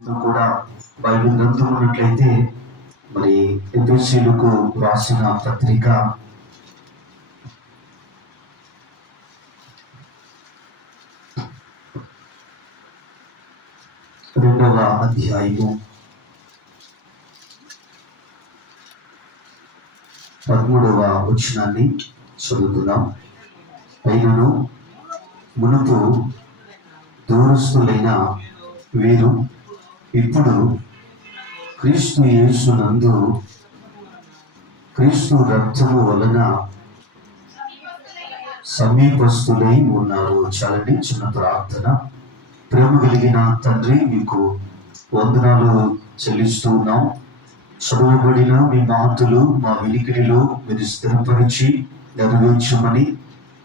కూడా బైబిల్ గ్రంథం ఉన్నట్లయితే మరి ఎఫెసీయులకు రాసిన పత్రిక 2వ అధ్యాయము 13వ వచనాన్ని చదువుతున్నాం. అయినను మునుపు దూరస్తులైన వీరు ఇప్పుడు క్రీస్తు యేసునందు క్రీస్తు రక్తము వలన సమీపస్తులై ఉన్నారు. చాలండి, చిన్న ప్రార్థన. ప్రేమ కలిగిన తండ్రి, మీకు వందనాలు చెల్లిస్తూ ఉన్నాం. చదవబడిన మీ మాటలు మా వినికిడిలో మీరు స్థిరపరిచి నెరవేర్చమని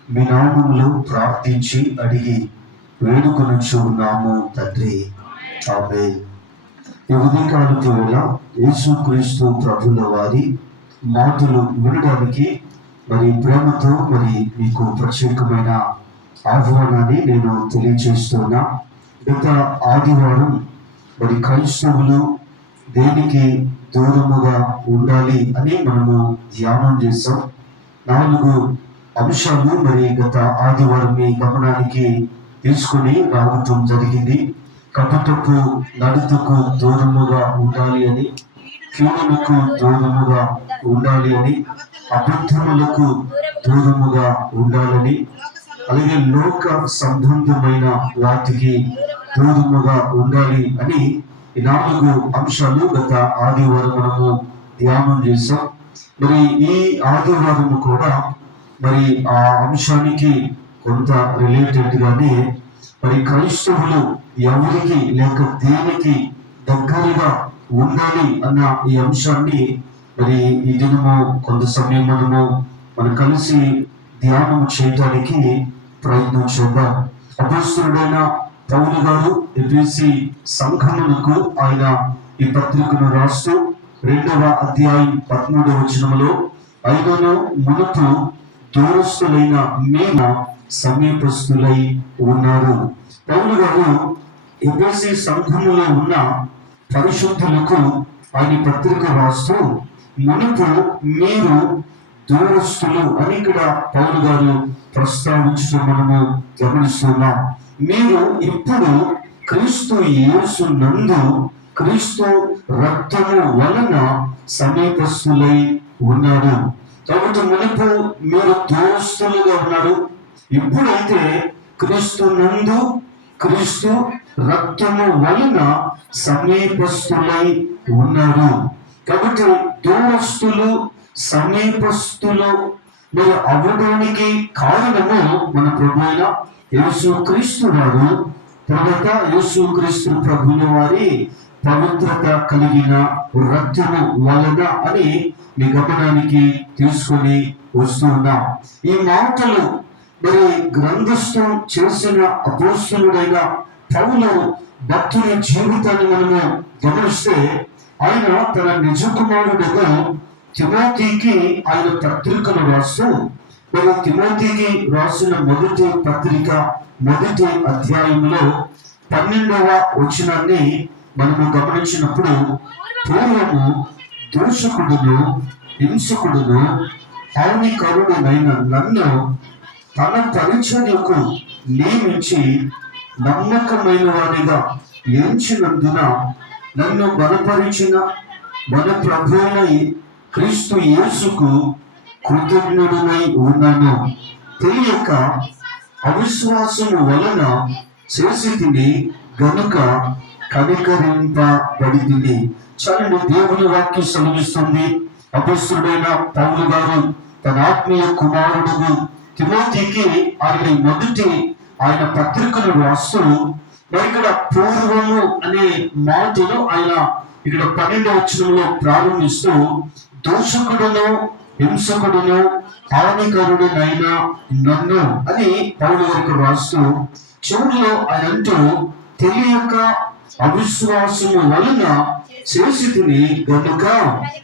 మీ నామములో ప్రార్థించి అడిగి వేడుకొనుచు ఉన్నాము తండ్రి. ఆమేన్. ఈ ఉదయకాలపు వేళ యేసుక్రీస్తు ప్రభుల వారి మాటలు వినడానికి మరి ప్రేమతో మరి మీకు ప్రత్యేకమైన ఆహ్వానాన్ని నేను తెలియజేస్తున్నా. గత ఆదివారం మరి క్రైస్తవులు దేనికి దూరముగా ఉండాలి అని మనము ధ్యానం చేస్తాం. 4 అంశాలు మరి గత ఆదివారం మీ గమనానికి తీసుకుని రావటం జరిగింది. కపటపు నడతకు దూరముగా ఉండాలి అని, కీడులకు దూరముగా ఉండాలి అని, అబద్ధములకు దూరముగా ఉండాలని, అలాగే లోక సంబంధమైన వాటికి దూరముగా ఉండాలి అని ఈ 4 అంశాలు గత ఆదివారం మనము ధ్యానం చేశాం. మరి ఈ ఆదివారం కూడా మరి ఆ అంశానికి కొంత రిలేటెడ్ గానే మరి క్రైస్తవులు ఎవరికి లేక దేనికి దగ్గరగా ఉండాలి అన్న ఈ అంశాన్ని మరి ఈ దినము కొంత సమయం మనం కలిసి ధ్యానం చేయడానికి ప్రయత్నం చేద్దాం. అపోస్తలుడైన పౌలు గారు ఎఫెసీ సంఘములకు ఆయన ఈ పత్రికను రాస్తూ 2వ అధ్యాయం 13వ వచనములో, అయినను మునుపు దూరస్తులైన మేము సమీపస్తులై ఉన్నారు. పౌలు గారు ఎఫెసీ సంఘములో ఉన్న పరిశుద్ధులకు ఆయన పత్రిక రాస్తూ మునుపు మీరు దూరస్తులు అని ఇక్కడ పౌలు గారు ప్రస్తావించడం మనము గమనిస్తున్నాం. మీరు ఇప్పుడు క్రీస్తు యేసు నందు క్రీస్తు రక్తము వలన సమీపస్తులై ఉన్నారు. కాబట్టి మునుపు మీరు దూరస్తులుగా ఉన్నారు. ఇప్పుడైతే క్రీస్తు నందు క్రీస్తు రక్తము వలన సమీపస్తులై ఉన్నారు. కాబట్టి దూరస్తులు సమీపస్తులు మీరు అవ్వడానికి కారణము మన ప్రభు అయిన యేసుక్రీస్తు వారు, తర్వాత యేసుక్రీస్తు ప్రభుల వారి పవిత్రత కలిగిన రక్తము వలన అని మీ గమనానికి తీసుకొని వస్తున్నాం. ఈ మాటలు మరి గ్రంథస్థం చేసిన అపోస్తలుడైన పౌలు భక్తుని జీవితాన్ని మనము గమనిస్తే ఆయన తన నిజ కుమారుడుగా తిమోతికి ఆయన పత్రికను రాస్తూ మరి తిమోతికి రాసిన మొదటి పత్రిక 1వ అధ్యాయంలో 12వ వచనాన్ని మనము గమనించినప్పుడు, పూర్వము దూషకుడును హింసకుడును హానికరుడునైన నన్ను తన పరిచర్యకు నియమించి నమ్మకమైన వాడిగా ఎంచినందున నన్ను బలపరిచిన మన ప్రభువైన క్రీస్తు యేసుకు కృతజ్ఞుడనై ఉన్నాను. తెలియక అవిశ్వాసము వలన చేసి తిని గనుక కనికరింపబడి. చాలండి, దేవుని వాక్యం సెలవిస్తుంది. అపోస్తలుడైన పౌలు గారు తన ఆత్మీయ కుమారుడు తిమోతికి ఆయన మొదటి ఆయన పత్రికను రాస్తూ మరి ఇక్కడ పూర్వము అనే మాటను ఆయన ఇక్కడ 12వ వచనంలో ప్రారంభిస్తూ దోషకుడును హింసకుడును హానికరుడునైన నన్ను అని పౌలు గారికి రాస్తూ చివరిలో ఆయన అంటూ తెలియక అవిశ్వాసము వలన చేసి తిని గనుక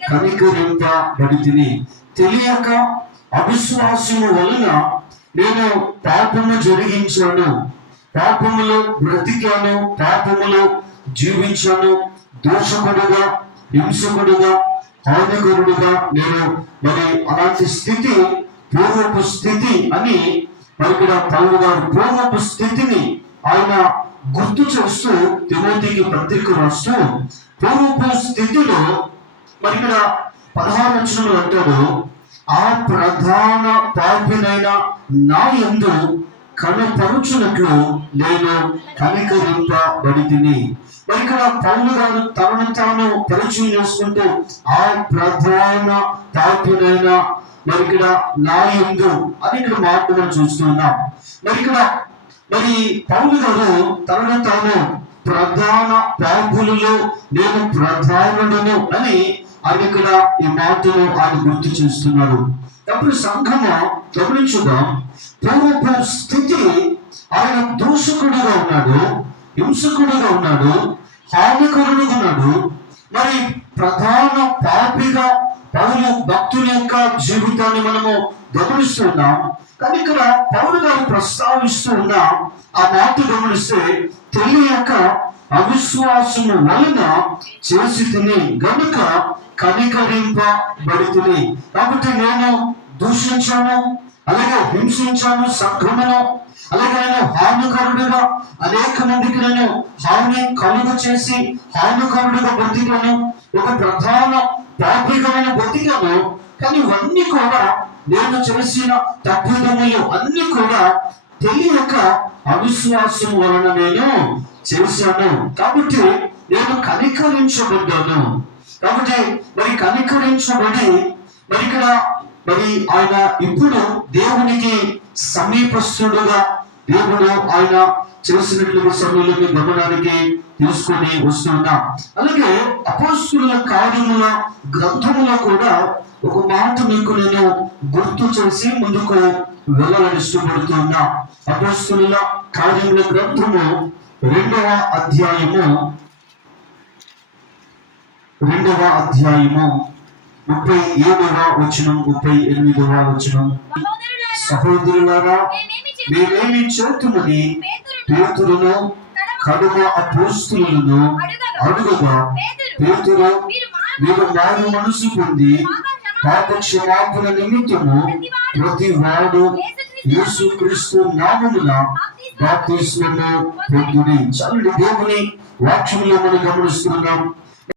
కనికరింపబడి. తెలియక అవిశ్వాసము వలన నేను పాపము జరిగించాను, పాపములో బ్రతికాను, పాపములో జీవించాను, దోషకుడుగా, హింసకుడుగా, హానికరుడుగా నేను మరి అలాంటి స్థితి పూర్వపు స్థితి అని మరి ఇక్కడ పౌలు గారు పూర్వపు స్థితిని ఆయన గుర్తు చేస్తూ తిమోతికి పత్రిక రాస్తూ పూర్వపు స్థితిలో మరి ఇక్కడ 16వ వచనంలో అంటాడు, ఆ ప్రధాన పాపినైన నా యందు కనపరుచున్నట్లు నేను కనికరింపబడితిని. మరి ఇక్కడ పౌలు గారు తనను తాను పరిచయం చేసుకుంటూ ఆ ప్రధాన పాపినైన మరి ఇక్కడ నా యందు అని ఇక్కడ మాట మనం చూస్తున్నాం. మరి ఇక్కడ మరి పౌలు గారు తనను తాను ప్రధాన పాపులలో నేను ప్రధానుడను అని ఆయన ఇక్కడ ఈ మాటను ఆయన గుర్తు చేస్తున్నారు. అప్పుడు సంఘము గమనించుదాం, పూర్వపు స్థితి ఆయన దూషకుడిగా ఉన్నాడు, హింసకుడిగా ఉన్నాడు, హానికరుడుగా ఉన్నాడు. మరి ప్రధాన పాపిగా పౌలు భక్తుల యొక్క జీవితాన్ని మనము గమనిస్తున్నాం. కానీ ఇక్కడ పౌలు గారు ప్రస్తావిస్తూ ఉన్న ఆ మాట గమనిస్తే తెలియక అవిశ్వాసము వలన చేసి తిని గనుక కనికరింపబడితిని. కాబట్టి నేను దూషించాను, అలాగే హింసించాను సంఘమును, అలాగే నేను హానికరుడుగా అనేక మందికి నేను హాని కలుగ చేసి హానికరుడుగా బ్రతికాను, ఒక ప్రధాన పాపిగా నేను బ్రతికాను. కానీ ఇవన్నీ కూడా నేను చేసిన తప్పిదములు అన్ని కూడా తెలియక అవిశ్వాసం వలన నేను చేశాను. కాబట్టి నేను కనికరించబడ్డాను. కాబట్టి మరి కనికరించబడి మరి ఇక్కడ మరి ఆయన ఇప్పుడు దేవునికి సమీపస్తుడుగా దేవుడు ఆయన చేసినట్లుగా సమయంలో గమనానికి తీసుకొని వస్తున్నాం. అలాగే అపోస్తలుల కార్యముల గ్రంథములో కూడా ఒక మాట మీకు నేను గుర్తు చేసి ముందుకు వెళ్ళాలని ఇష్టపడుతున్నా. అపోస్తలుల కార్యముల గ్రంథము 2వ అధ్యాయము 37వ వచనం 38వ వచనం. సహోదరులారా, మేమేమి చేతుమని పేతురును కడుమ అపోస్తలులను అడుగగా పేతురు, మీరు మారు మనసు పొంది పాప క్షమాపణ నిమిత్తము ప్రతి వాడు యేసుక్రీస్తు నామమున బాప్తిస్మము పొందుడి. చాలండి, దేవుని వాక్యంలో మనం గమనిస్తున్నాం.